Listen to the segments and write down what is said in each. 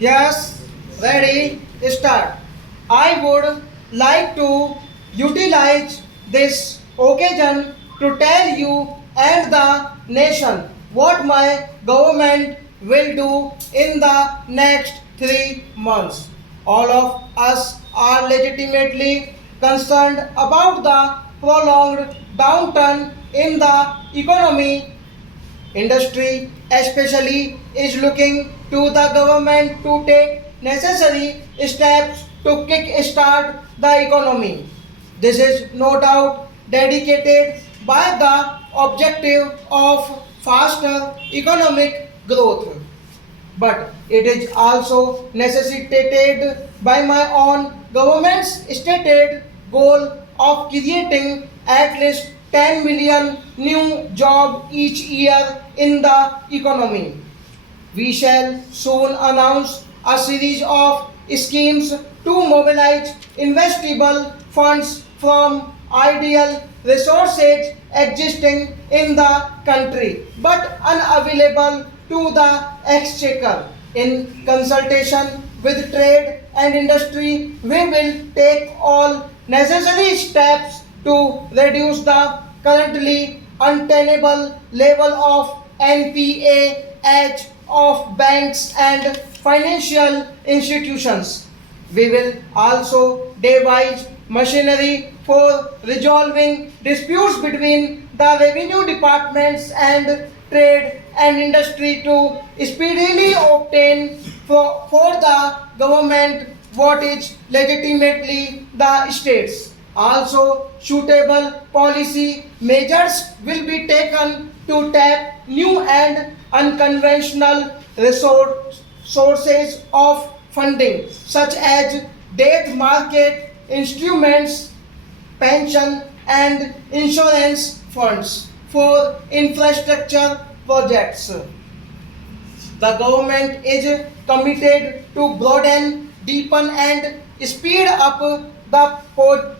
Yes, ready, start. I would like to utilize this occasion to tell you and the nation what my government will do in the next 3 months. All of us are legitimately concerned about the prolonged downturn in the economy. Industry especially is looking to the government to take necessary steps to kick-start the economy. This is no doubt dedicated by the objective of faster economic growth, but it is also necessitated by my own government's stated goal of creating at least 10 million new jobs each year in the economy. We shall soon announce a series of schemes to mobilize investable funds from ideal resources existing in the country but unavailable to the exchequer. In consultation with trade and industry, we will take all necessary steps to reduce the currently untenable level of NPAH of banks and financial institutions. We will also devise machinery for resolving disputes between the revenue departments and trade and industry to speedily obtain for the government what is legitimately the states. Also, suitable policy measures will be taken to tap new and unconventional sources of funding, such as debt market instruments, pension, and insurance funds for infrastructure projects. The government is committed to broaden, deepen, and speed up the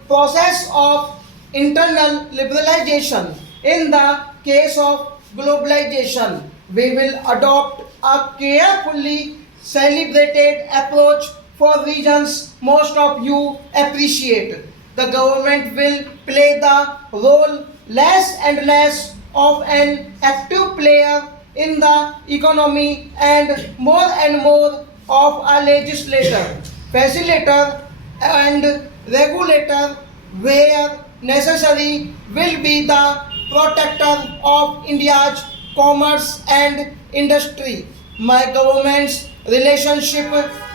process of internal liberalization. In the case of globalization, we will adopt a carefully calibrated approach for reasons most of you appreciate. The government will play the role less and less of an active player in the economy and more of a legislator, facilitator, and regulator where necessary will be the protector of India's commerce and industry. My government's relationship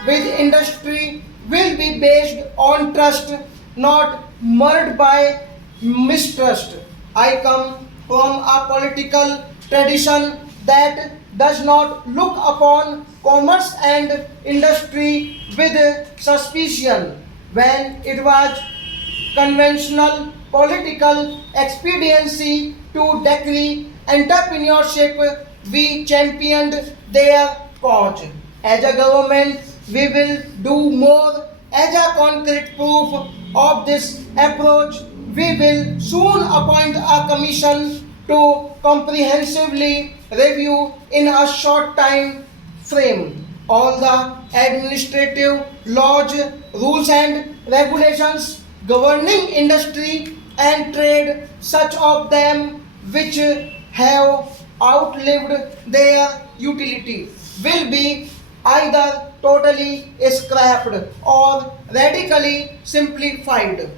with industry will be based on trust, not marred by mistrust. I come from a political tradition that does not look upon commerce and industry with suspicion. When it was conventional political expediency to decree entrepreneurship, we championed their cause. As a government, we will do more. As a concrete proof of this approach, we will soon appoint a commission to comprehensively review in a short time frame all the administrative laws, rules and regulations governing industry and trade, such of them which have outlived their utility, will be either totally scrapped or radically simplified.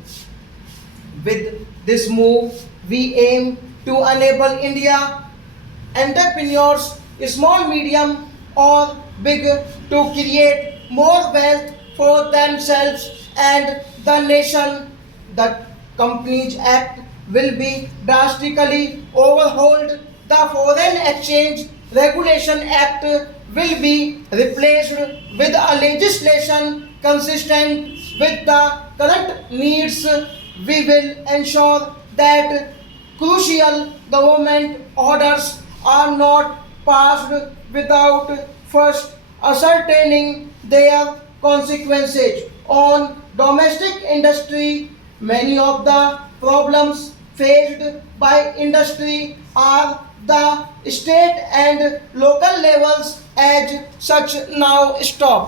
With this move, we aim to enable India entrepreneurs, small, medium, or big, to create more wealth for themselves and the nation. The Companies Act will be drastically overhauled. The Foreign Exchange Regulation Act will be replaced with a legislation consistent with the current needs. We will ensure that crucial government orders are not passed without first ascertaining their consequences on domestic industry. Many of the problems faced by industry are the state and local levels as such now stop.